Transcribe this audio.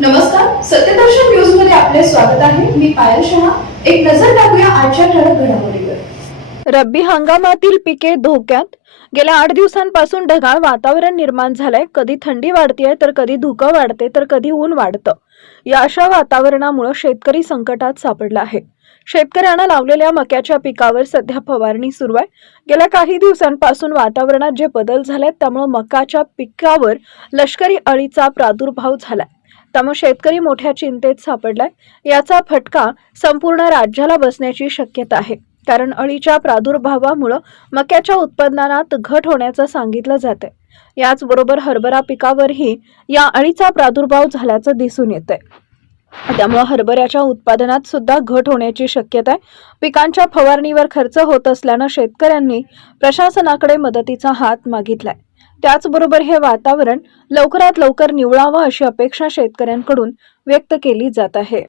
नमस्कार, सत्यदर्शन न्यूज मध्ये आपले स्वागत आहे. मी पायल शहा. एक नजर टाकूया आजच्या ठळक घडामोडीवर. रब्बी हंगामातील पिके धोक्यात. गेल्या 8 दिवसांपासून ढगाळ वातावरण निर्माण झालंय. कधी थंडी वाढतेय तर कधी धुकं वाढते तर कधी ऊन वाढतं. या अशा वातावरणामुळे शेतकरी संकटात सापडला आहे. शेतकऱ्यांना लावलेल्या मक्याच्या पिकावर सध्या फवारणी सुरू आहे. गेल्या काही दिवसांपासून वातावरणात जे बदल झालेत त्यामुळे मकाच्या पिकावर लष्करी अळीचा प्रादुर्भाव झालाय. त्यामुळे शेतकरी मोठ्या चिंतेत सापडलाय. याचा फटका संपूर्ण राज्याला बसण्याची शक्यता आहे. कारण अळीच्या प्रादुर्भावामुळे मक्याच्या उत्पादनात घट होण्याचं सांगितलं जातंय. याचबरोबर हरभरा पिकावरही या अळीचा प्रादुर्भाव झाल्याचं दिसून येतंय. त्यामुळे हरभऱ्याच्या उत्पादनात सुद्धा घट होण्याची शक्यता आहे. पिकांच्या फवारणीवर खर्च होत असल्यानं शेतकऱ्यांनी प्रशासनाकडे मदतीचा हात मागितलाय. त्याचबरोबर हे वातावरण लवकरात लवकर निवळावं अशी अपेक्षा शेतकऱ्यांकडून व्यक्त केली जात आहे.